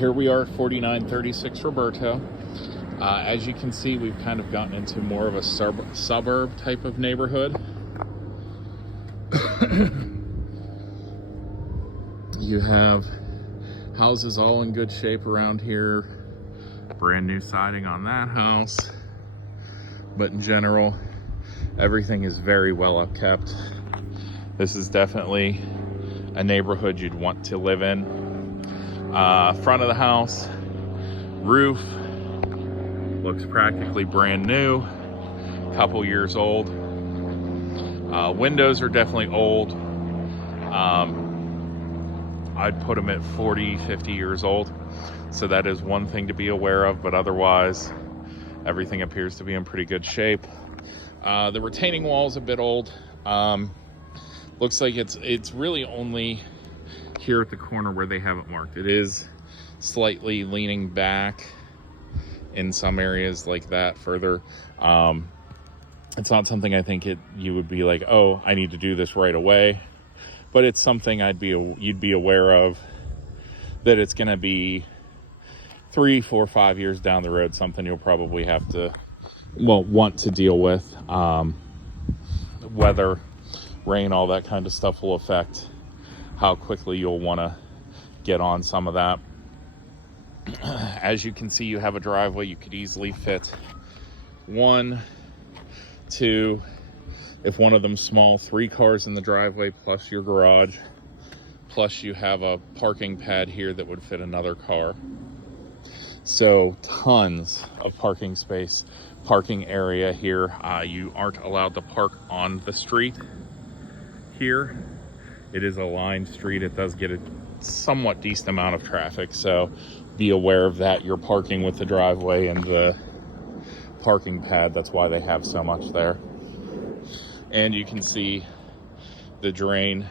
Here we are at 4936 Roberta. As you can see, we've kind of gotten into more of a suburb type of neighborhood. You have houses all in good shape around here. Brand new siding on that house. But in general, everything is very well upkept. This is definitely a neighborhood you'd want to live in. Front of the house, roof looks practically brand new, couple years old. Windows are definitely old. I'd put them at 40, 50 years old. So that is one thing to be aware of, but otherwise, everything appears to be in pretty good shape. The retaining wall is a bit old. Looks like it's really only here at the corner where they have it marked. It is slightly leaning back in some areas like that further. It's not something I think you would be like, oh, I need to do this right away. But it's something you'd be aware of, that it's going to be 3, 4, 5 years down the road, something you'll probably have to, want to deal with. Weather, rain, all that kind of stuff will affect how quickly you'll want to get on some of that. As you can see, you have a driveway. You could easily fit 1, 2, if one of them small, 3 cars in the driveway plus your garage, plus you have a parking pad here that would fit another car. So tons of parking space, parking area here. You aren't allowed to park on the street here. It is a lined street. It does get a somewhat decent amount of traffic, so be aware of that. You're parking with the driveway and the parking pad. That's why they have so much there. And you can see the drain,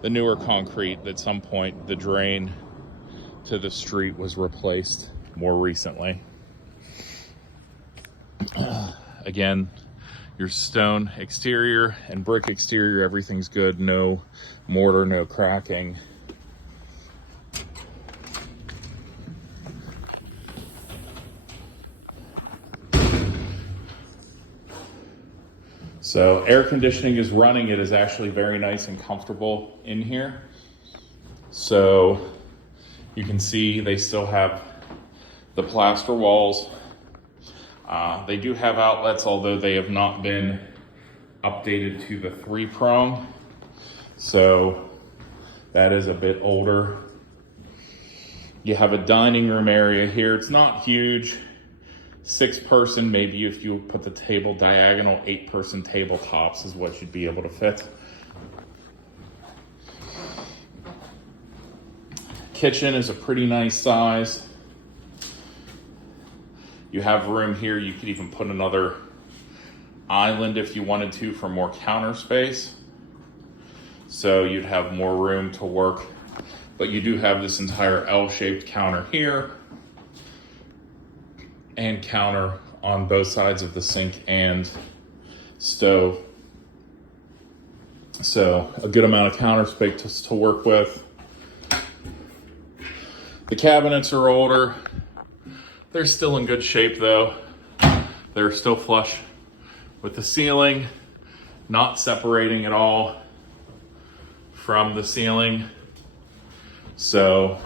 the newer concrete. At some point, the drain to the street was replaced more recently. Again, your stone exterior and brick exterior, everything's good. No mortar, no cracking. So air conditioning is running. It is actually very nice and comfortable in here. So you can see they still have the plaster walls. They do have outlets, although they have not been updated to the 3-prong. So that is a bit older. You have a dining room area here. It's not huge. 6-person, maybe if you put the table diagonal, 8-person tabletops is what you'd be able to fit. Kitchen is a pretty nice size. You have room here. You could even put another island if you wanted to for more counter space. So you'd have more room to work. But you do have this entire L-shaped counter here, and counter on both sides of the sink and stove. So a good amount of counter space to work with. The cabinets are older. They're still in good shape though. They're still flush with the ceiling, not separating at all from the ceiling. So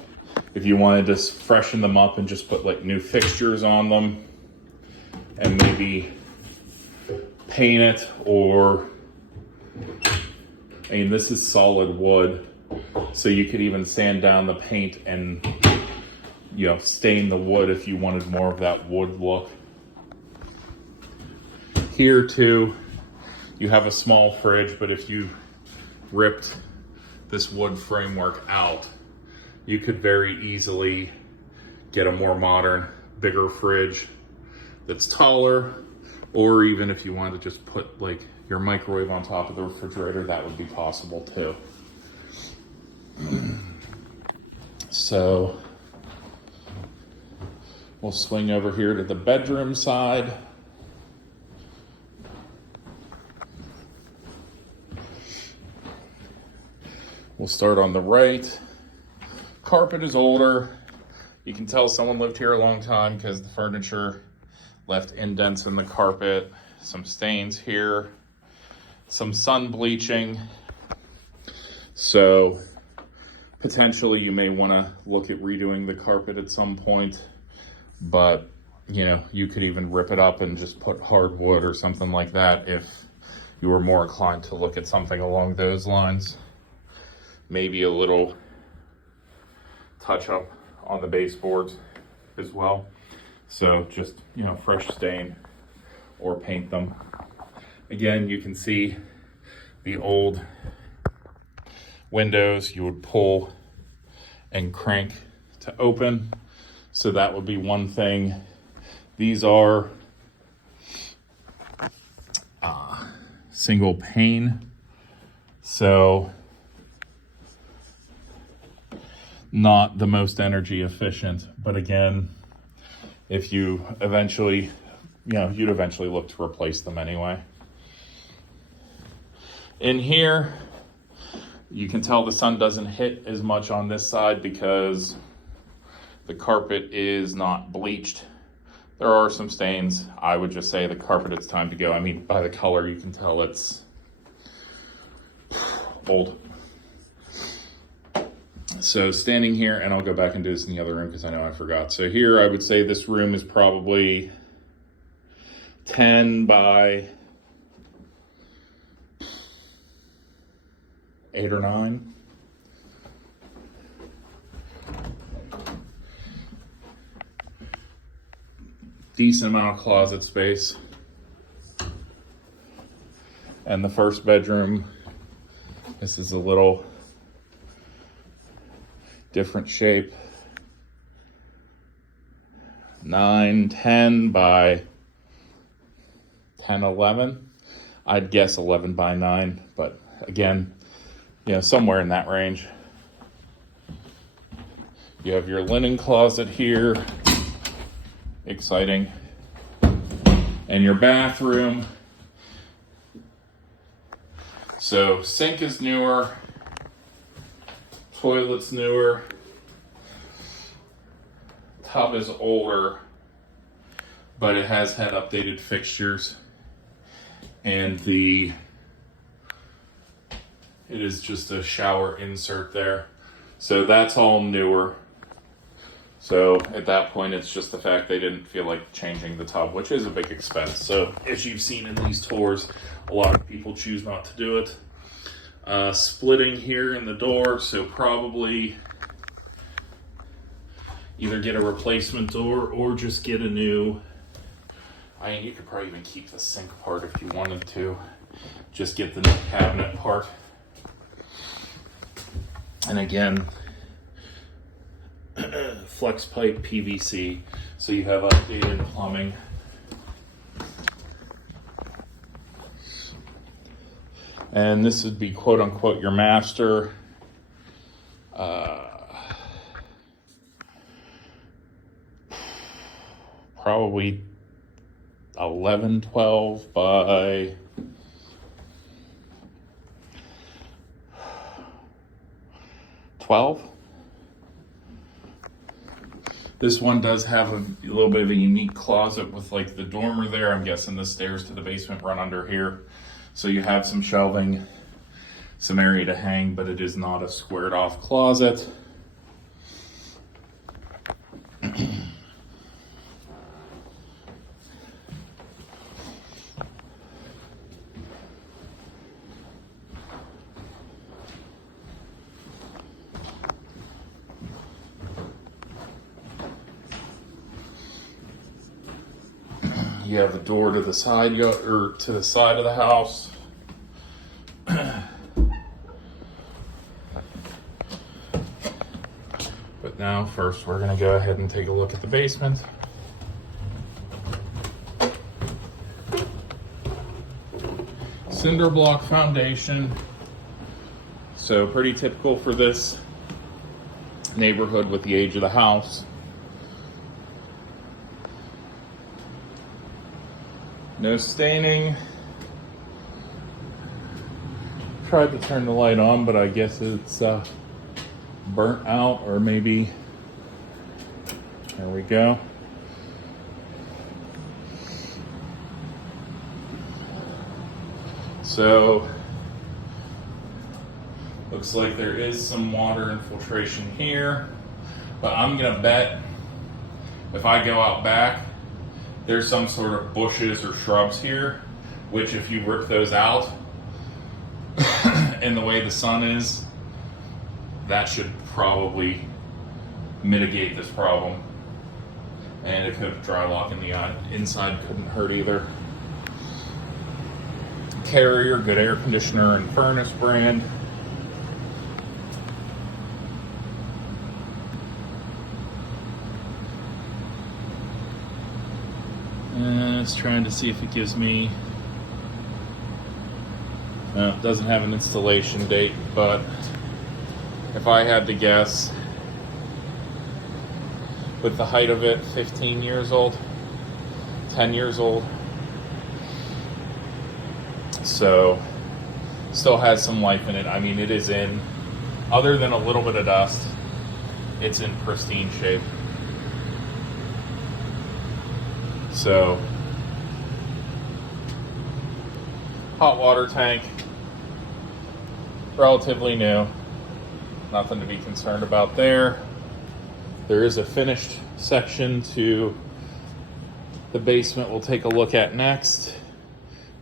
if you wanted to freshen them up and just put like new fixtures on them and maybe paint it, or, I mean, this is solid wood, so you could even sand down the paint and, stain the wood if you wanted more of that wood look. Here too, you have a small fridge, but if you ripped this wood framework out, you could very easily get a more modern, bigger fridge that's taller, or even if you wanted to just put like your microwave on top of the refrigerator, that would be possible too. So we'll swing over here to the bedroom side. We'll start on the right. Carpet is older. You can tell someone lived here a long time because the furniture left indents in the carpet, some stains here, some sun bleaching. So potentially you may want to look at redoing the carpet at some point, but you know, you could even rip it up and just put hardwood or something like that if you were more inclined to look at something along those lines. Maybe a little touch up on the baseboards as well. So just, you know, fresh stain or paint them. Again, you can see the old windows you would pull and crank to open. So that would be one thing. These are single pane. So not the most energy efficient, but again, if you eventually, you know, you'd eventually look to replace them anyway. In here, you can tell the sun doesn't hit as much on this side because the carpet is not bleached. There are some stains. I would just say the carpet, it's time to go. I mean, by the color, you can tell it's old. So standing here, and I'll go back and do this in the other room because I know I forgot. So here, I would say this room is probably 10 by 8 or 9. Decent amount of closet space. And the first bedroom, this is a little different shape. 9, 10 by 10, 11. I'd guess 11 by 9, but again, you know, somewhere in that range. You have your linen closet here. Exciting. And your bathroom. So sink is newer. Toilet's newer. Tub is older, but it has had updated fixtures. And it is just a shower insert there. So that's all newer. So at that point, it's just the fact they didn't feel like changing the tub, which is a big expense. So as you've seen in these tours, a lot of people choose not to do it. Splitting here in the door, so probably either get a replacement door or just get a new. I mean, you could probably even keep the sink part if you wanted to. Just get the new cabinet part. And again, flex pipe PVC, so you have updated plumbing. And this would be quote unquote your master. Probably 11, 12 by 12. This one does have a little bit of a unique closet with like the dormer there. I'm guessing the stairs to the basement run under here. So you have some shelving, some area to hang, but it is not a squared off closet. You have a door to the side or to the side of the house. But now first we're going to go ahead and take a look at the basement. Cinder block foundation. So pretty typical for this neighborhood with the age of the house. No staining. Tried to turn the light on, but I guess it's burnt out, or maybe There we go. So, looks like there is some water infiltration here, but I'm gonna bet if I go out back, there's some sort of bushes or shrubs here, which if you rip those out, and the way the sun is, that should probably mitigate this problem. And it could dry lock in the inside, couldn't hurt either. Carrier, good air conditioner and furnace brand. And it's trying to see if it gives me, it doesn't have an installation date, but if I had to guess, with the height of it, 15 years old, 10 years old. So, still has some life in it. I mean, it is in, other than a little bit of dust, it's in pristine shape. So, hot water tank, relatively new. Nothing to be concerned about there. There is a finished section to the basement we'll take a look at next.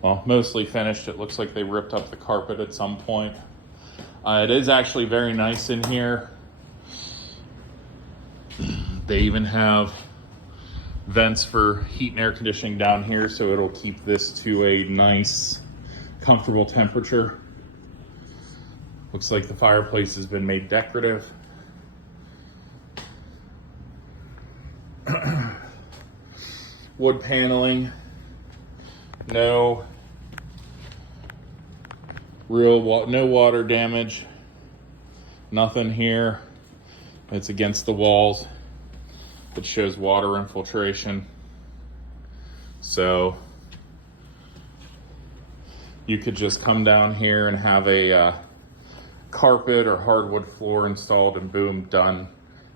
Well, mostly finished. It looks like they ripped up the carpet at some point. It is actually very nice in here. They even have vents for heat and air conditioning down here, so it'll keep this to a nice, comfortable temperature. Looks like the fireplace has been made decorative. Wood paneling, no water damage, nothing here. It's against the walls. It shows water infiltration. So you could just come down here and have a carpet or hardwood floor installed and boom, done.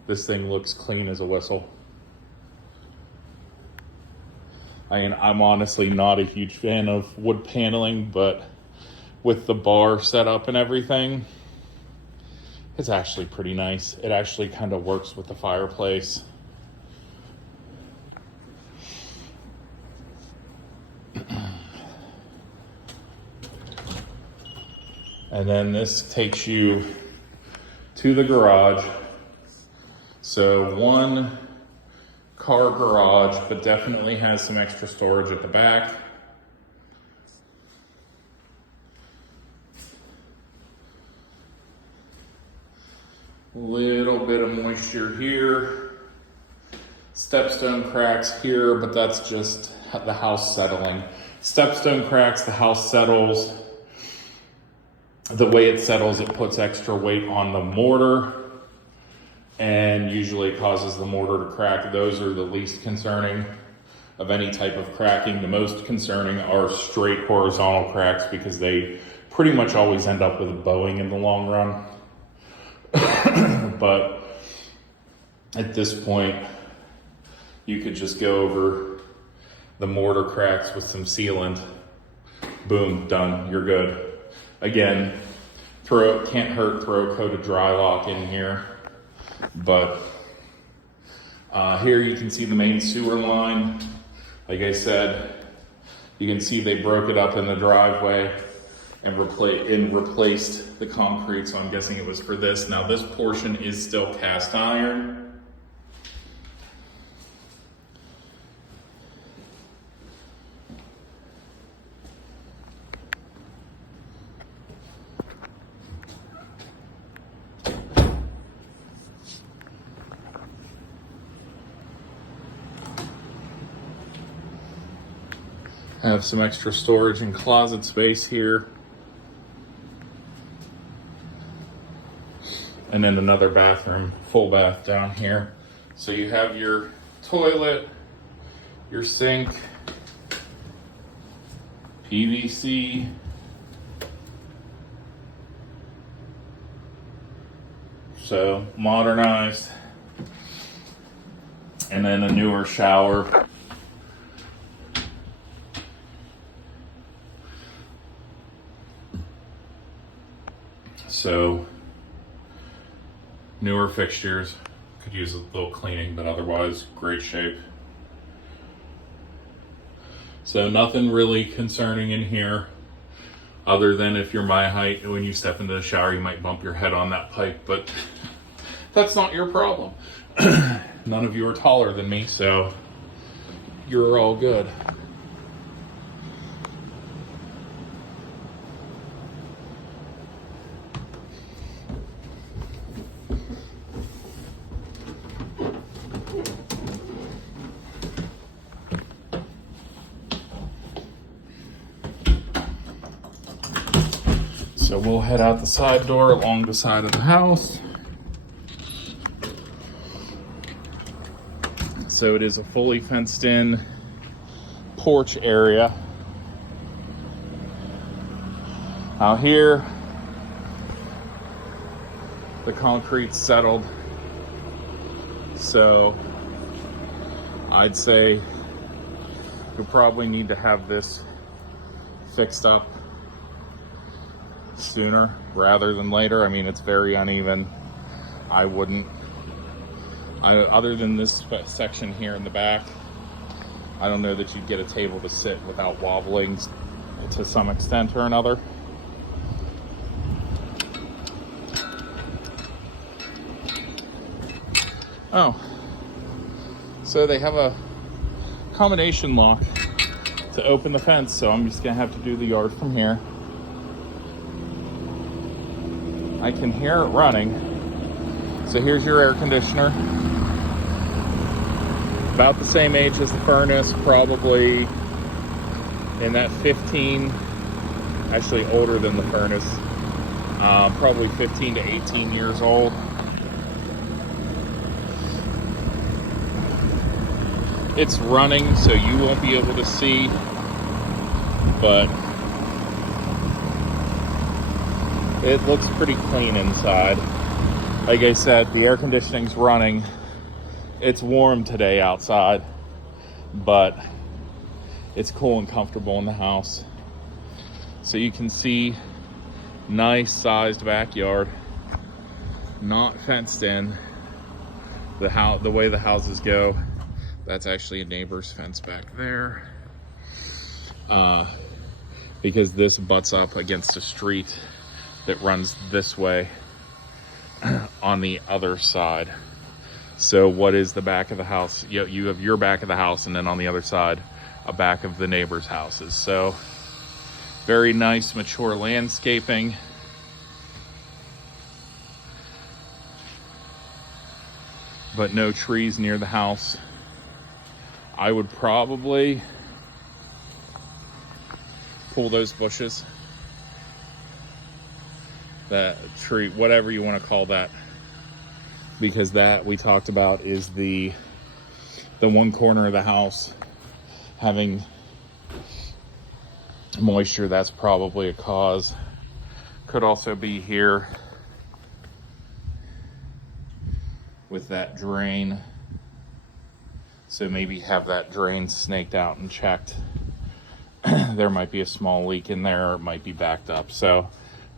This thing looks clean as a whistle. I mean, I'm honestly not a huge fan of wood paneling, but with the bar set up and everything, it's actually pretty nice. It actually kind of works with the fireplace. And then this takes you to the garage. So one car garage, but definitely has some extra storage at the back. Little bit of moisture here. Stepstone cracks here, but that's just the house settling. Stepstone cracks, the house settles. The way it settles, it puts extra weight on the mortar and usually causes the mortar to crack. Those are the least concerning of any type of cracking. The most concerning are straight horizontal cracks because they pretty much always end up with a bowing in the long run. But at this point, you could just go over the mortar cracks with some sealant. Boom, done, you're good. Again, can't hurt, throw a coat of dry lock in here. But here you can see the main sewer line. Like I said, you can see they broke it up in the driveway and replaced the concrete, so I'm guessing it was for this. Now this portion is still cast iron. Have some extra storage and closet space here. And then another bathroom, full bath down here. So you have your toilet, your sink, PVC, so modernized. and then a newer shower. So newer fixtures, could use a little cleaning, but otherwise great shape. So nothing really concerning in here, other than if you're my height, when you step into the shower, you might bump your head on that pipe, but that's not your problem. None of you are taller than me, so you're all good. So we'll head out the side door along the side of the house. So it is a fully fenced in porch area. Out here, the concrete's settled. So I'd say you'll probably need to have this fixed up sooner rather than later. I mean, it's very uneven. Other than this section here in the back, I don't know that you'd get a table to sit without wobbling to some extent or another. Oh, so they have a combination lock to open the fence, so I'm just gonna have to do the yard from here. I can hear it running. So here's your air conditioner. About the same age as the furnace, probably in that 15, actually older than the furnace, probably 15 to 18 years old. It's running, so you won't be able to see, but it looks pretty clean inside. Like I said, the air conditioning's running. It's warm today outside, but it's cool and comfortable in the house. So you can see, nice sized backyard, not fenced in. The way the houses go, that's actually a neighbor's fence back there. Because this butts up against a street that runs this way on the other side. So what is the back of the house? You have your back of the house, and then on the other side, a back of the neighbor's houses. So very nice, mature landscaping. But no trees near the house. I would probably pull those bushes. That tree, whatever you want to call that, because that we talked about is the one corner of the house having moisture. That's probably a cause. Could also be here with that drain. So maybe have that drain snaked out and checked. There might be a small leak in there, or it might be backed up. So,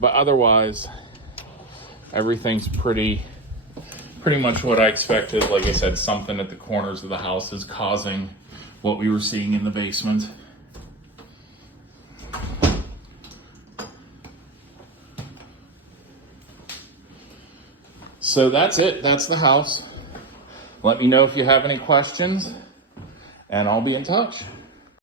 but otherwise, everything's pretty much what I expected. Like I said, something at the corners of the house is causing what we were seeing in the basement. So that's it. That's the house. Let me know if you have any questions, and I'll be in touch.